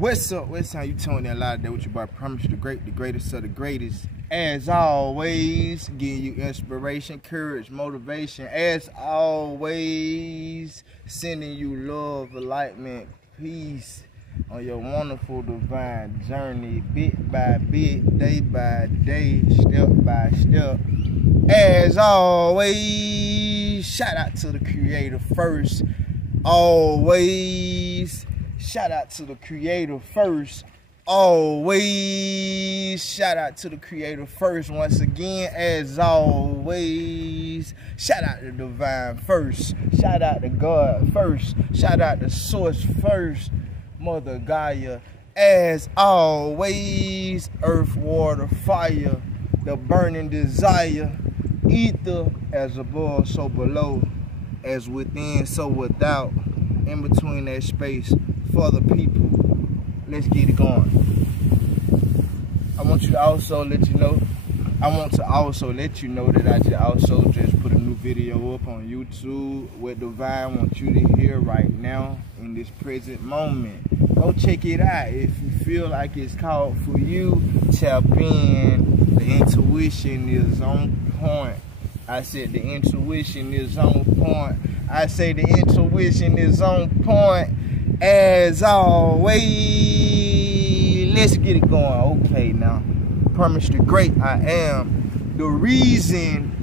What's up? What's how you tuning in live there with your boy Promise Dagreat, the greatest of the greatest. As always, giving you inspiration, courage, motivation. As always, sending you love, enlightenment, peace on your wonderful divine journey, bit by bit, day by day, step by step. As always, shout out to the Creator first. Always. Shout out to the Creator first. Always. Shout out to the Creator first. Once again, as always. Shout out to Divine first. Shout out to God first. Shout out to Source first. Mother Gaia. As always. Earth, water, fire. The burning desire. Ether, as above, so below. As within, so without. In between that space. For the people. Let's get it going. I want to also let you know that I just put a new video up on YouTube what Divine wants you to hear right now in this present moment. Go check it out. If you feel like it's called for you, tap in. The intuition is on point. I said the intuition is on point. I say the intuition is on point. As always, let's get it going. Okay, now, Promise Dagreat, I am. The reason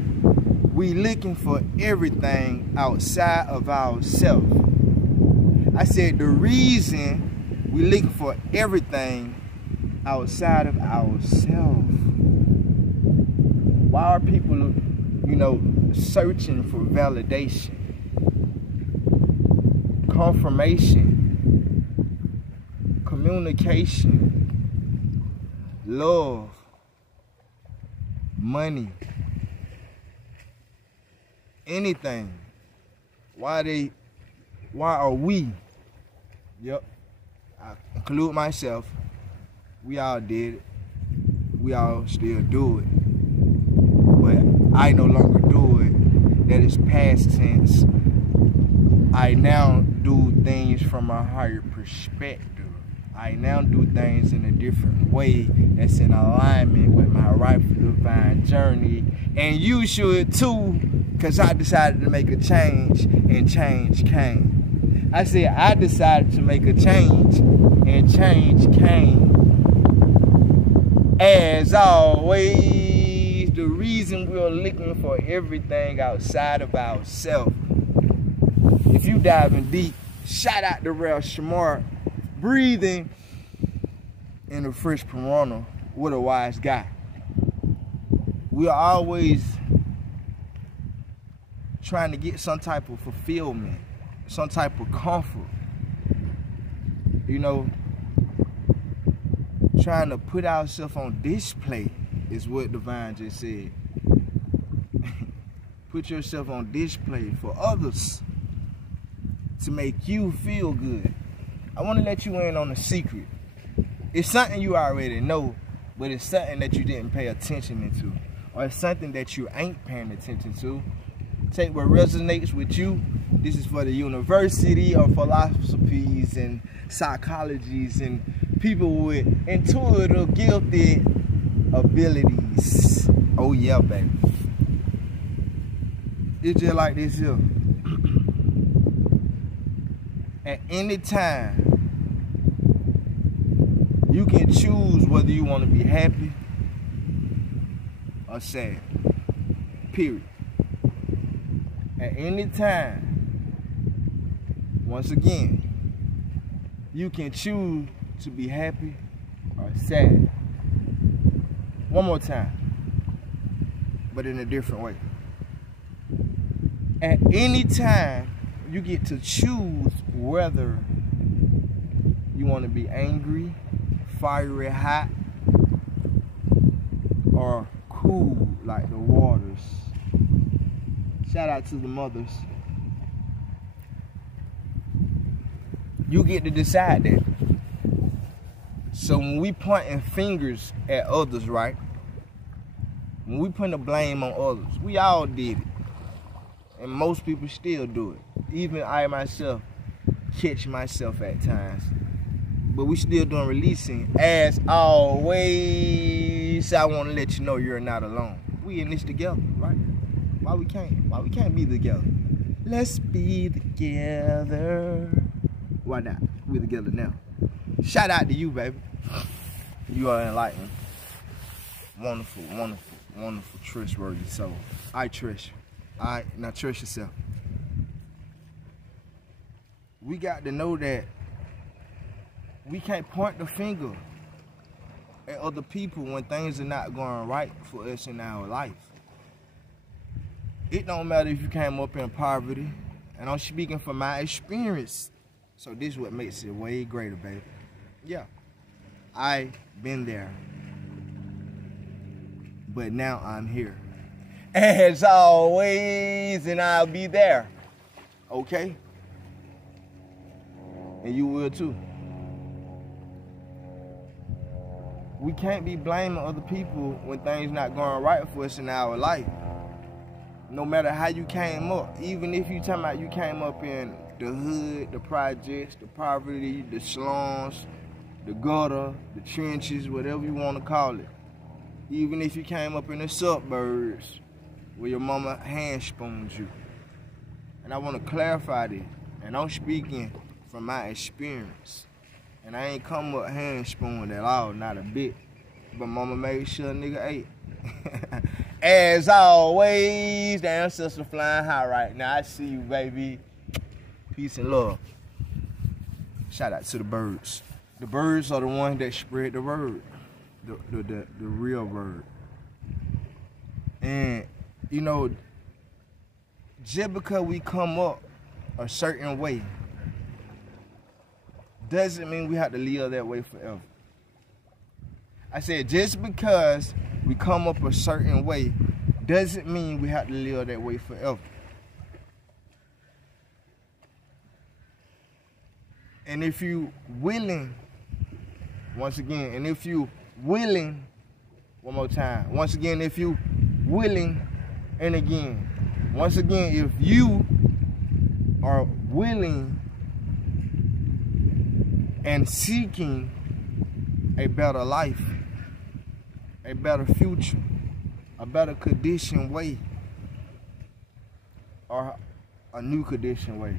we looking for everything outside of ourselves. I said the reason we looking for everything outside of ourselves. Why are people, searching for validation, confirmation, communication, love, money, anything? Why are we? Yep, I include myself. We all did it. We all still do it. But I no longer do it. That is past tense. I now do things from a higher perspective. I now do things in a different way that's in alignment with my rightful divine journey. And you should too, because I decided to make a change, and change came. I said I decided to make a change, and change came. As always, the reason we're looking for everything outside of ourselves. If you diving deep, shout out to Real Shamar, breathing in a fresh piranha with a wise guy. We are always trying to get some type of fulfillment, some type of comfort. Trying to put ourselves on display is what Divine just said. Put yourself on display for others to make you feel good. I want to let you in on a secret. It's something you already know, but it's something that you didn't pay attention into, or it's something that you ain't paying attention to. Take what resonates with you. This is for the university or philosophies and psychologies and people with intuitive, gifted abilities. Oh yeah, baby. It's just like this here. At any time, you can choose whether you want to be happy or sad. Period. At any time, once again, you can choose to be happy or sad. One more time, but in a different way. At any time, you get to choose whether you want to be angry, fiery hot, or cool like the waters. Shout out to the mothers. You get to decide that. So when we pointing fingers at others, right? When we putting the blame on others, we all did it. And most people still do it. Even I myself catch myself at times but we still doing releasing. As always, I want to let you know you're not alone. We in this together, right? Why we can't be together? Let's be together. Why not? We're together now. Shout out to you, baby. You are enlightened. Wonderful, wonderful, wonderful, trustworthy soul. I trust you. Alright, now trust yourself. We got to know that we can't point the finger at other people when things are not going right for us in our life. It don't matter if you came up in poverty, and I'm speaking from my experience. So this is what makes it way greater, baby. Yeah, I've been there, but now I'm here. As always, and I'll be there, okay? And you will too. We can't be blaming other people when things not going right for us in our life. No matter how you came up, even if you talking about you came up in the hood, the projects, the poverty, the slums, the gutter, the trenches, whatever you want to call it. Even if you came up in the suburbs where your mama hand spoons you. And I want to clarify this, and I'm speaking from my experience. And I ain't come up hand spooned at all, not a bit. But mama made sure a nigga ate. As always, the ancestor flying high right now. I see you, baby. Peace and love. Shout out to the birds. The birds are the ones that spread the word. The real word. And, you know, just because we come up a certain way doesn't mean we have to live that way forever. I said just because we come up a certain way doesn't mean we have to live that way forever. And if you willing, once again, and if you willing, one more time, once again, if you willing, and again, once again, if you are willing and seeking a better life, a better future, a better condition way, or a new condition way.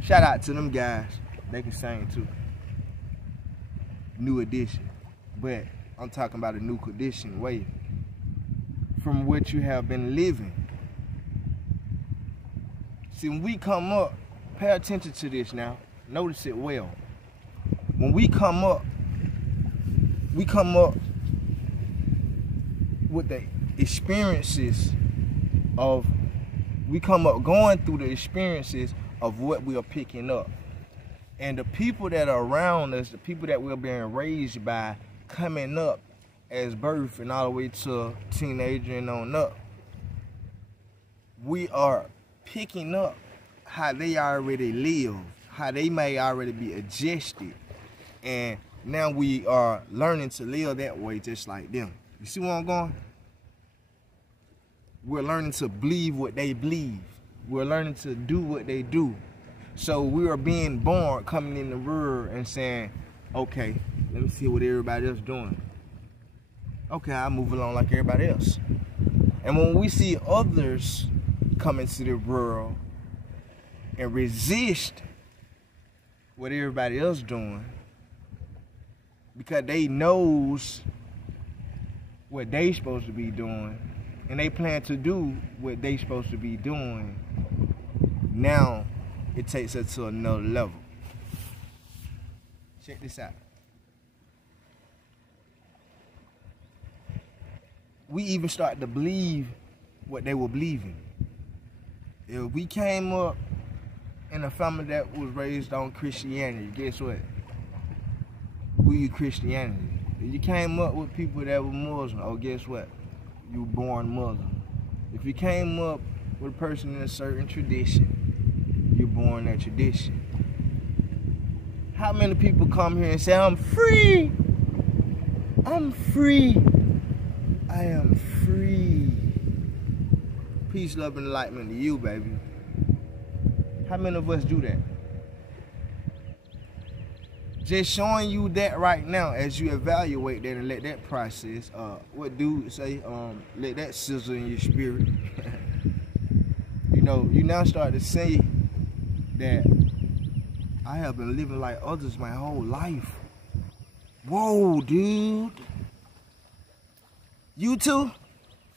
Shout out to them guys. They can sing too. New edition. But I'm talking about a new condition way from what you have been living. See, when we come up, pay attention to this now. Notice it well. When we come up with the experiences of, we come up going through the experiences of what we are picking up. And the people that are around us, the people that we're being raised by, coming up as birth and all the way to teenager and on up, we are picking up how they already live, how they may already be adjusted. And now we are learning to live that way just like them. You see where I'm going? We're learning to believe what they believe. We're learning to do what they do. So we are being born, coming in the world and saying, okay, let me see what everybody else doing. Okay, I'll move along like everybody else. And when we see others come into the world and resist what everybody else doing, because they knows what they supposed to be doing, and they plan to do what they supposed to be doing, now it takes us to another level. Check this out. We even start to believe what they were believing. If we came up in a family that was raised on Christianity, guess what? We Christianity. If you came up with people that were Muslim, oh, guess what? You were born Muslim. If you came up with a person in a certain tradition, you're born that tradition. How many people come here and say, I'm free? I'm free. I am free. Peace, love, and enlightenment to you, baby. How many of us do that? Just showing you that right now as you evaluate that and let that process, what dude say, let that sizzle in your spirit. You know, you now start to see that I have been living like others my whole life. Whoa, dude. You too?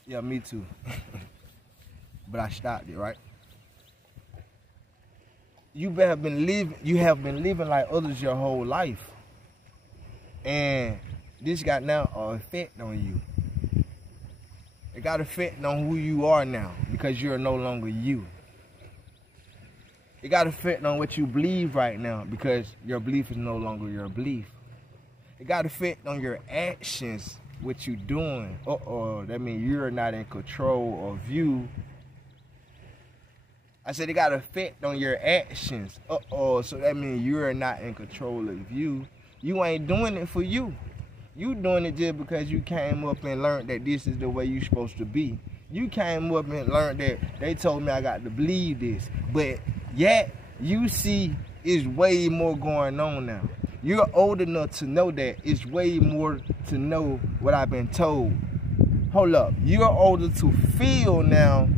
Yeah, me too. But I stopped it, right? You have been living like others your whole life. And this got now an effect on you. It got an effect on who you are now because you're no longer you. It got an effect on what you believe right now because your belief is no longer your belief. It got an effect on your actions, what you're doing. That means you're not in control of you. I said it got an effect on your actions. So that means you're not in control of you. You ain't doing it for you. You doing it just because you came up and learned that this is the way you're supposed to be. You came up and learned that they told me I got to believe this. But yet, you see it's way more going on now. You're old enough to know that it's way more to know what I've been told. Hold up. You're older to feel now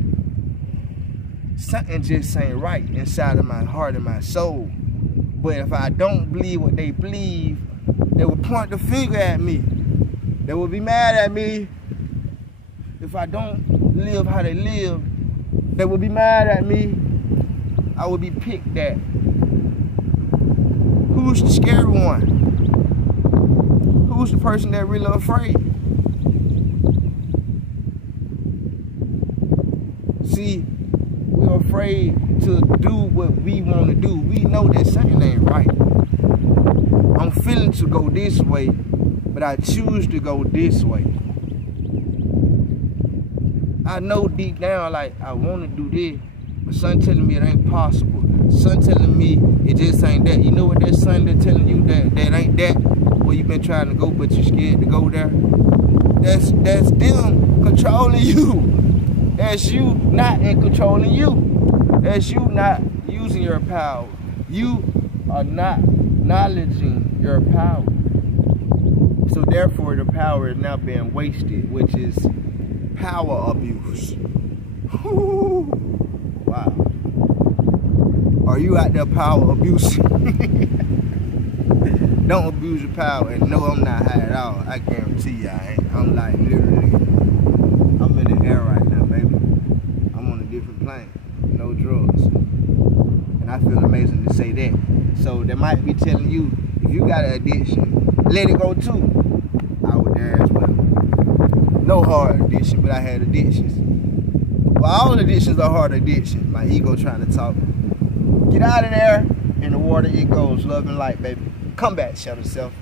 something just ain't right inside of my heart and my soul. But if I don't believe what they believe, they will point the finger at me. They will be mad at me. If I don't live how they live, they will be mad at me. I will be picked at. Who's the scary one? Who's the person that really afraid? See, we're afraid to do what we want to do. We know that something ain't right. I'm feeling to go this way, but I choose to go this way. I know deep down, like, I want to do this, but son telling me it ain't possible. Son telling me it just ain't that. You know what that son that's telling you that ain't that? Where you been trying to go, but you scared to go there? That's them controlling you. That's you not in controlling you. That's you not using your power. You are not acknowledging your power. So therefore the power is now being wasted, which is power abuse. Wow. Are you out there power abusing? Don't abuse your power, and no, I'm not high at all. I guarantee you I ain't. I'm like literally, I'm in the air right now, baby. I'm on a different plane, no drugs. And I feel amazing to say that. So they might be telling you, if you got an addiction, let it go too. I was there as well. No hard addiction, but I had addictions. Well, all addictions are hard addictions. My ego trying to talk. Get out of there. In the water it goes. Love and light, baby. Come back, shelter self.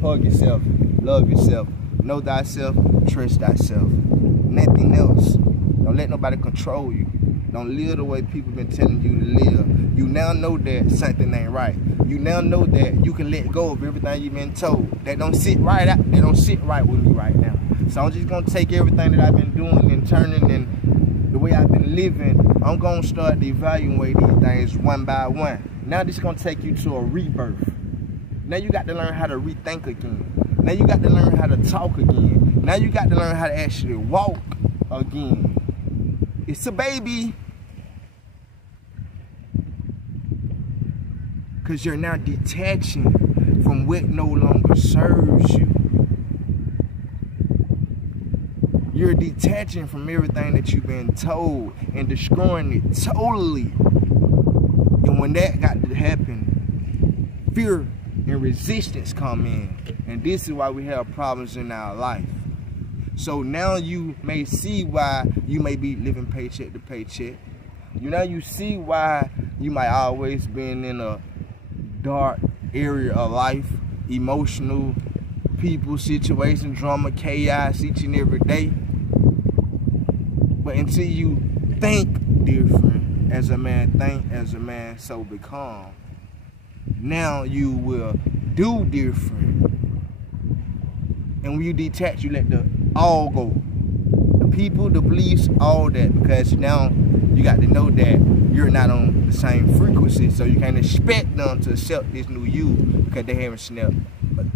Hug yourself. Love yourself. Know thyself. Trust thyself. Nothing else. Don't let nobody control you. Don't live the way people been telling you to live. You now know that something ain't right. You now know that you can let go of everything you've been told. That don't sit right out. They don't sit right with me right now. So I'm just gonna take everything that I've been doing and turning and the way I've been living. I'm gonna start to evaluate these things one by one. Now this is gonna take you to a rebirth. Now you got to learn how to rethink again. Now you got to learn how to talk again. Now you got to learn how to actually walk again. It's a baby. Because you're now detaching from what no longer serves you. You're detaching from everything that you've been told and destroying it totally. And when that got to happen, fear and resistance come in. And this is why we have problems in our life. So now you may see why you may be living paycheck to paycheck. Now you see why you might always been in a dark area of life, emotional, people, situation, drama, chaos each and every day. But until you think different, as a man think, as a man so become, now you will do different. And when you detach, you let the all go. The people, the beliefs, all that. Because now you got to know that you're not on the same frequency, so you can't expect them to accept this new you because they haven't snapped them